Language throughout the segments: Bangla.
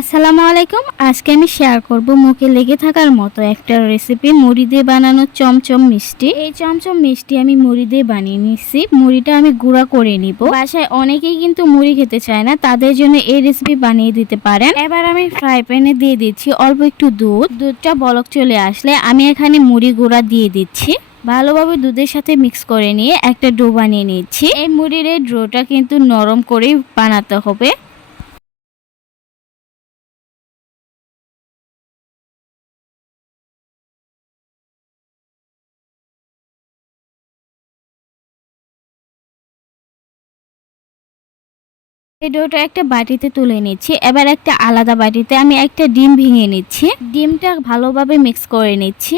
আসসালামু আলাইকুম। আজকে আমি শেয়ার করব মুখে লেগে থাকার মতো একটা রেসিপি মুড়ি দিয়ে বানানো চমচম মিষ্টি। এই চমচম মিষ্টি আমি মুড়ি দিয়ে বানিয়ে নিচ্ছি মুড়িটা আমি গুঁড়া করে নিব। বাসায় অনেকেই কিন্তু মুড়ি খেতে চায় না, তাদের জন্য এই রেসিপি বানিয়ে দিতে পারেন। এবার আমি ফ্রাই প্যানে দিয়ে দিচ্ছি অল্প একটু দুধ। দুধটা বলক চলে আসলে আমি এখানে মুড়ি গুঁড়া দিয়ে দিচ্ছি। ভালোভাবে দুধের সাথে মিক্স করে নিয়ে একটা ডো বানিয়ে নিচ্ছি। এই মুড়ির এই ডোটা কিন্তু নরম করেই বানাতে হবে। এই ডোটা একটা বাটিতে তুলে নিচ্ছি। এবার একটা আলাদা বাটিতে আমি একটা ডিম ভেঙে নিচ্ছি। ডিমটা ভালোভাবে মিক্স করে নিচ্ছি।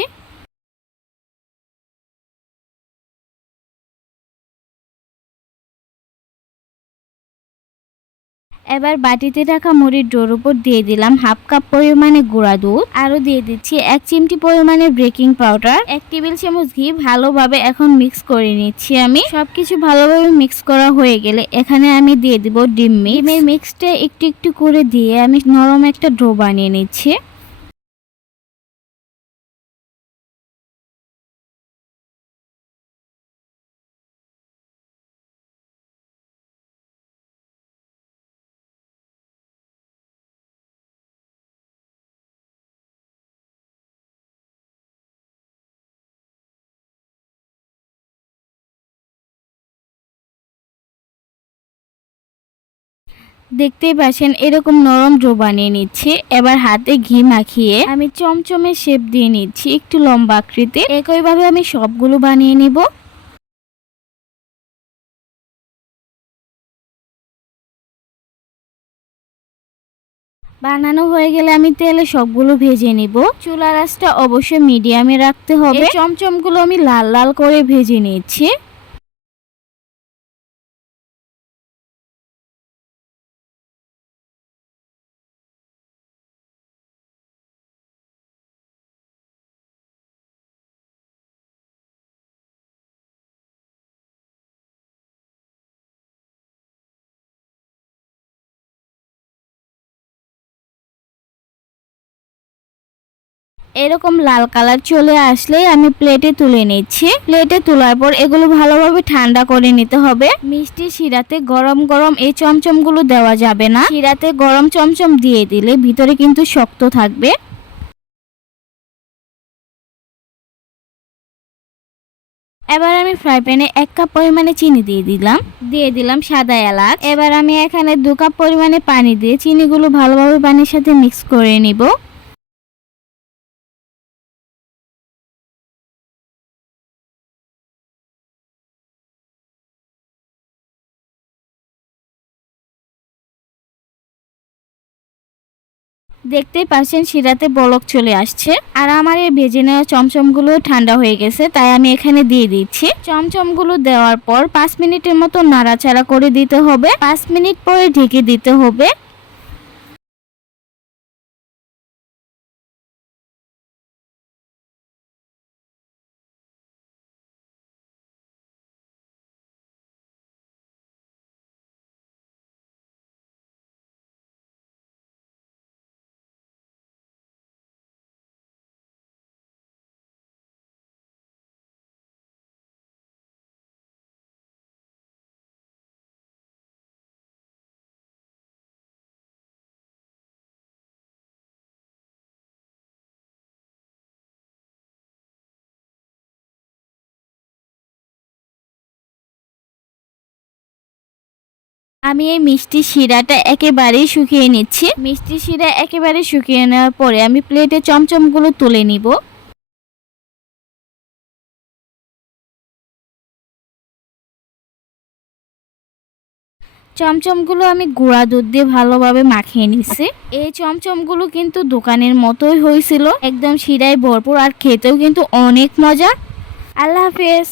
এবার বাটিতে রাখা মুড়ির ডোর উপর দিয়ে দিলাম হাফ কাপ পরিমাণে গুঁড়া দুধ। আরও দিয়ে দিচ্ছি এক চিমটি পরিমাণে বেকিং পাউডার। এক টেবিল চামচ ঘি ভালোভাবে এখন মিক্স করে নিচ্ছি আমি। সবকিছু ভালোভাবে মিক্স করা হয়ে গেলে এখানে আমি দিয়ে দিব ডিম মিক্স। ডিমের মিক্সটা একটু একটু করে দিয়ে আমি নরম একটা ডো বানিয়ে নিচ্ছি। দেখতেই পাচ্ছেন, এরকম নরম ডো বানিয়ে নিচ্ছি। এবার হাতে ঘি মাখিয়ে আমি চমচমে শেপ দিয়ে নিচ্ছি একটু লম্বা আকৃতির। একইভাবে আমি সবগুলো বানিয়ে নিব। বানানো হয়ে গেলে আমি তেলে সবগুলো ভেজে নিব। চুলা আঁচটা অবশ্যই মিডিয়ামে রাখতে হবে। চমচমগুলো আমি লাল লাল করে ভেজে নিচ্ছি। এরকম লাল কালার চলে আসলেই আমি প্লেটে তুলে নিচ্ছি। প্লেটে তোলার পর এগুলো ভালোভাবে ঠান্ডা করে নিতে হবে। মিষ্টি শিরাতে গরম গরম এই চমচমগুলো দেওয়া যাবে না। শিরাতে গরম চমচম দিয়ে দিলে ভিতরে কিন্তু শক্ত থাকবে। এবার আমি ফ্রাই প্যানে এক কাপ পরিমাণে চিনি দিয়ে দিলাম। দিয়ে দিলাম সাদা এলাচ। এবার আমি এখানে দু কাপ পরিমাণে পানি দিয়ে চিনিগুলো ভালোভাবে পানির সাথে মিক্স করে নিব। দেখতেই পাচ্ছেন শিরাতে বলক চলে আসছে। আর আমার এই ভেজে নেওয়া চমচমগুলো ঠান্ডা হয়ে গেছে, তাই আমি এখানে দিয়ে দিচ্ছি। চমচমগুলো দেওয়ার পর পাঁচ মিনিটের মতো নাড়াচাড়া করে দিতে হবে। পাঁচ মিনিট পরে ঢেকে দিতে হবে। আমি এই মিষ্টি শিরাটা একেবারেই শুকিয়ে নিচ্ছি। মিষ্টি শিরা একেবারে শুকিয়ে নেওয়ার পরে আমি প্লেটে চমচমগুলো তুলে নিব। চমচমগুলো আমি গুঁড়া দুধ দিয়ে ভালোভাবে মাখিয়ে নিছি এই চমচমগুলো কিন্তু দোকানের মতোই হয়েছিল। একদম শিরায় ভরপুর আর খেতেও কিন্তু অনেক মজা। আল্লাহ হাফেজ।